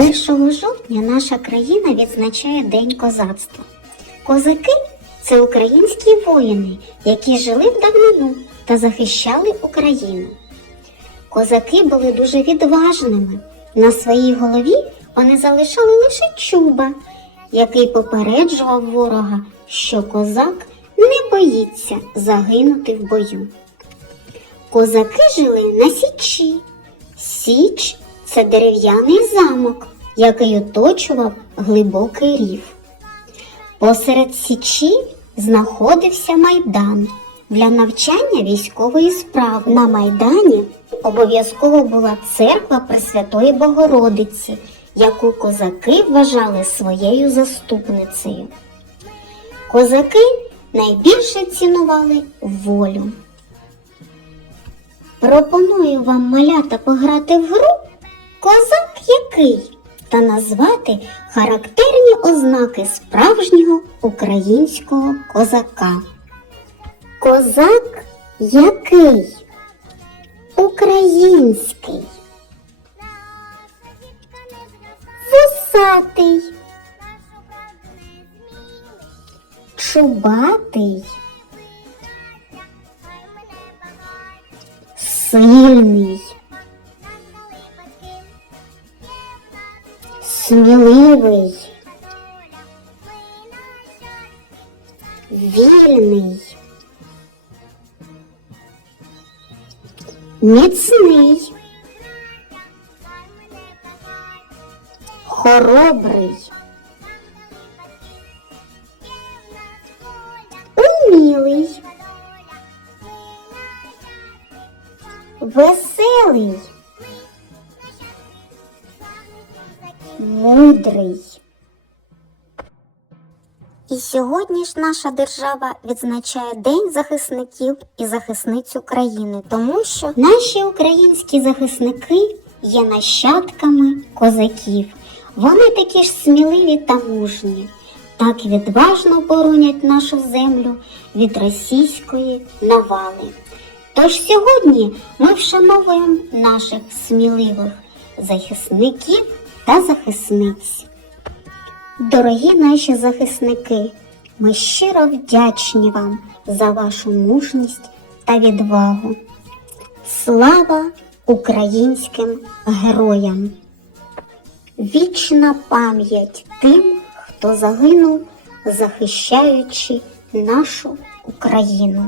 1 жовтня наша країна відзначає День козацтва. Козаки це українські воїни, які жили в давнину та захищали Україну. Козаки були дуже відважними. На своїй голові вони залишали лише чуба, який попереджував ворога, що козак не боїться загинути в бою. Козаки жили на січі. Січ це дерев'яний замок, який оточував глибокий рів. Посеред січі знаходився майдан для навчання військової справи. На майдані обов'язково була церква Пресвятої Богородиці, яку козаки вважали своєю заступницею. Козаки найбільше цінували волю. Пропоную вам малята пограти в гру Козак який та назвати характерні ознаки справжнього українського козака. Козак який? Український. Вусатий. Чубатий. Сильний. Сміливий. Вільний. Міцний. Хоробрий. Умілий. Веселий. Мудрий. І сьогодні ж наша держава відзначає День захисників і захисниць України, тому що наші українські захисники є нащадками козаків. Вони такі ж сміливі та мужні, так відважно боронять нашу землю від російської навали. Тож сьогодні ми вшановуємо наших сміливих захисників та захисниць. Дорогі наші захисники, ми щиро вдячні вам за вашу мужність та відвагу. Слава українським героям! Вічна пам'ять тим, хто загинув, захищаючи нашу Україну.